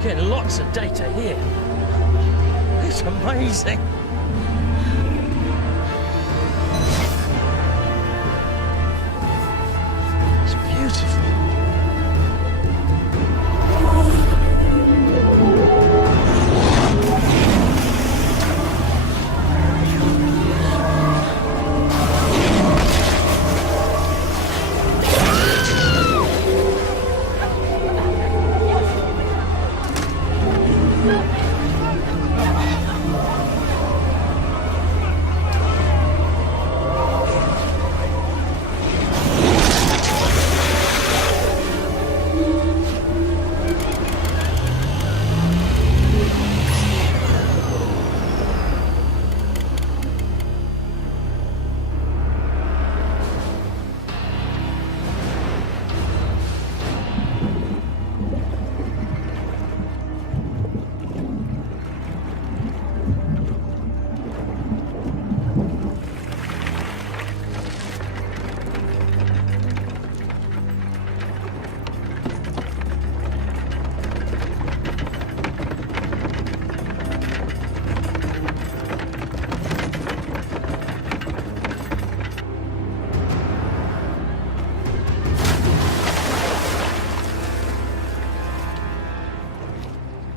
getting lots of data here. It's amazing. It's beautiful.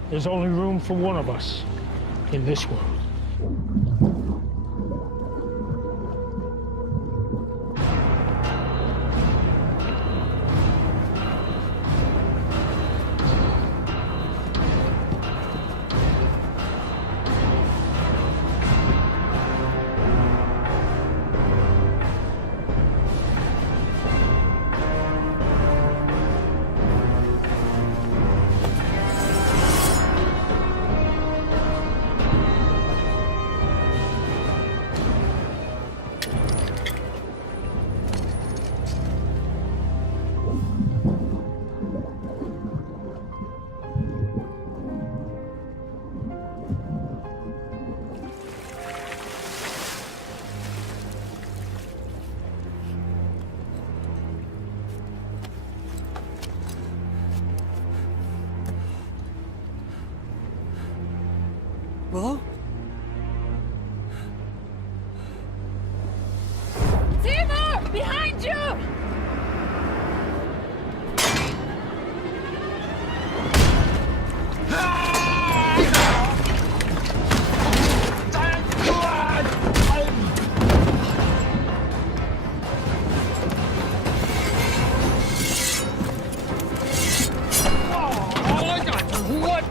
There's only room for one of us in this world. Willow? Timur! Behind you! What?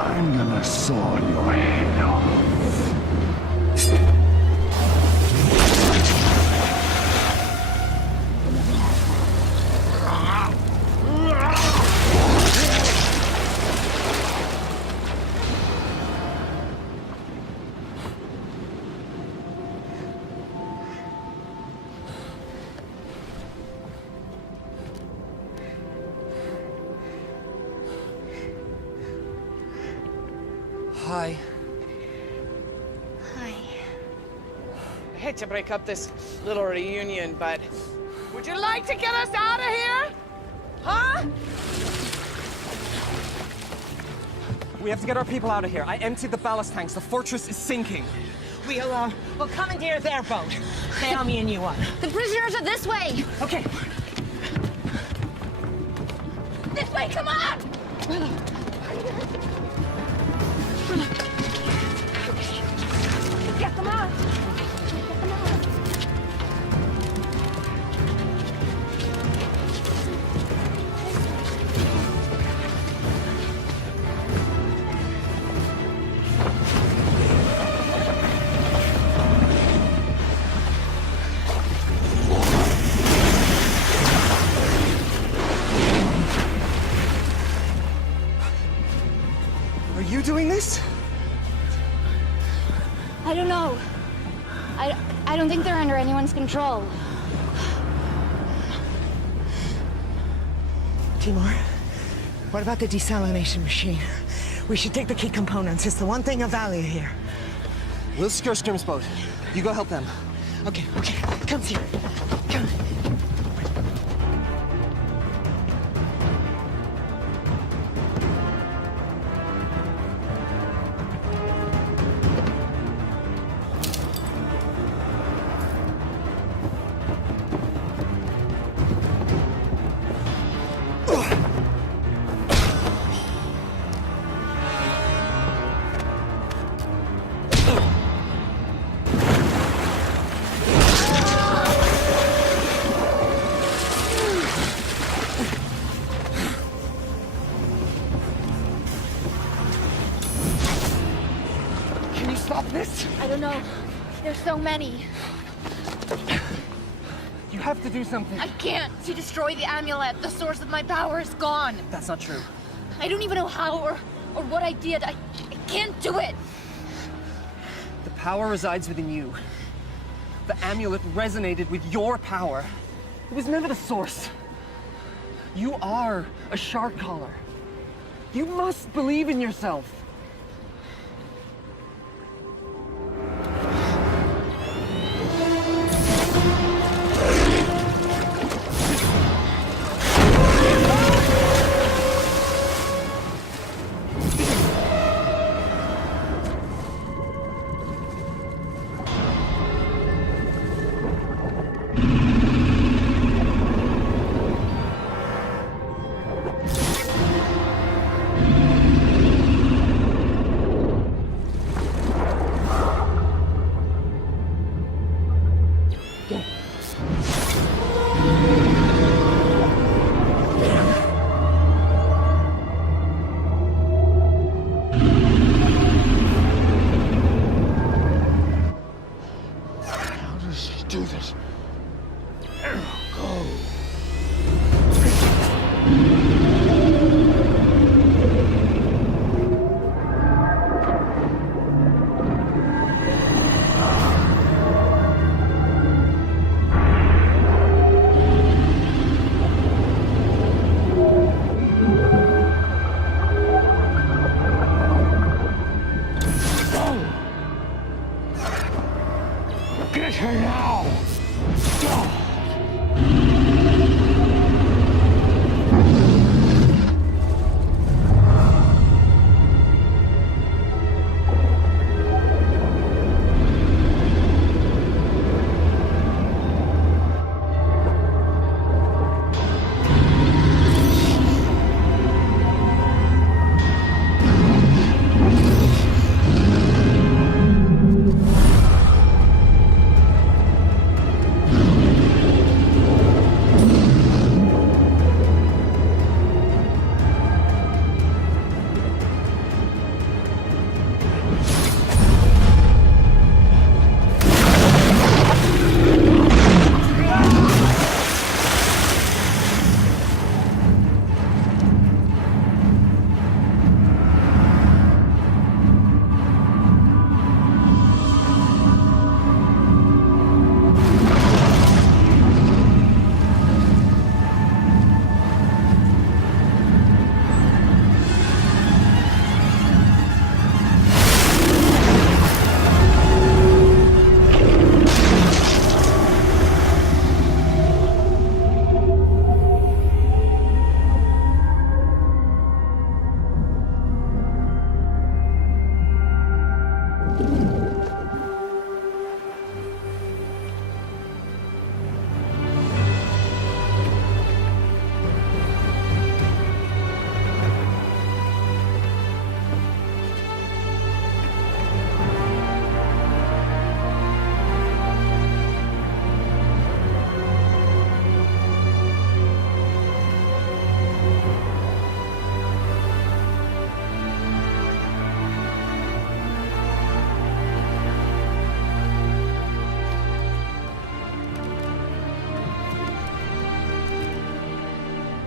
I'm gonna saw your head off. Hi. Hi. I hate to break up this little reunion, but would you like to get us out of here? Huh? We have to get our people out of here. I emptied the ballast tanks. The fortress is sinking. We'll commandeer their boat. Naomi and you on. The prisoners are this way! Okay. This way, come on! Get them out! Are you doing this? I don't know. I don't think they're under anyone's control. Timur, what about the desalination machine? We should take the key components. It's the one thing of value here. We'll secure Scrim's boat. You go help them. Okay, come here. Come. I don't know. There's so many. You have to do something. I can't. She destroyed the amulet. The source of my power is gone. That's not true. I don't even know how or what I did. I can't do it. The power resides within you. The amulet resonated with your power. It was never the source. You are a shark collar. You must believe in yourself.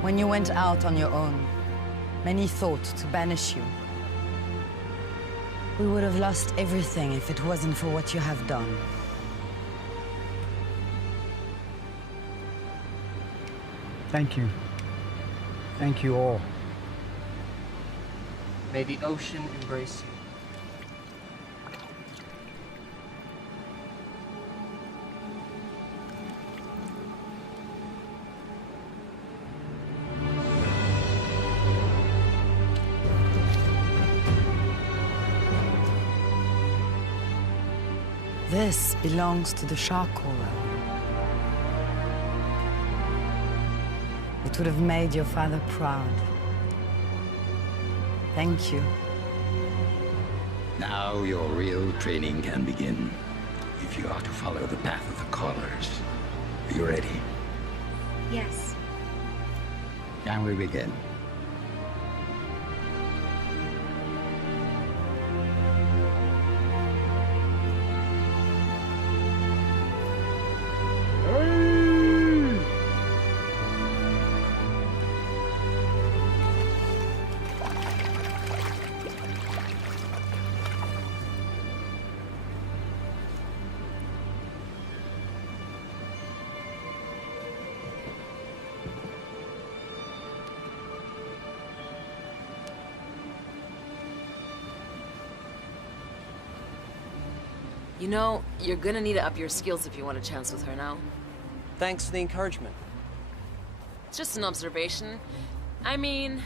When you went out on your own, many thought to banish you. We would have lost everything if it wasn't for what you have done. Thank you. Thank you all. May the ocean embrace you. This belongs to the shark caller. It would have made your father proud. Thank you. Now your real training can begin. If you are to follow the path of the callers. Are you ready? Yes. Can we begin? You know, you're gonna need to up your skills if you want a chance with her now. Thanks for the encouragement. It's just an observation. I mean,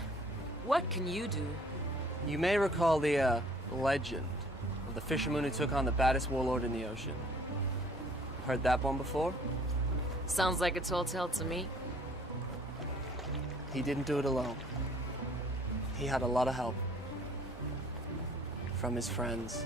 what can you do? You may recall the, legend of the fisherman who took on the baddest warlord in the ocean. Heard that one before? Sounds like a tall tale to me. He didn't do it alone. He had a lot of help. From his friends.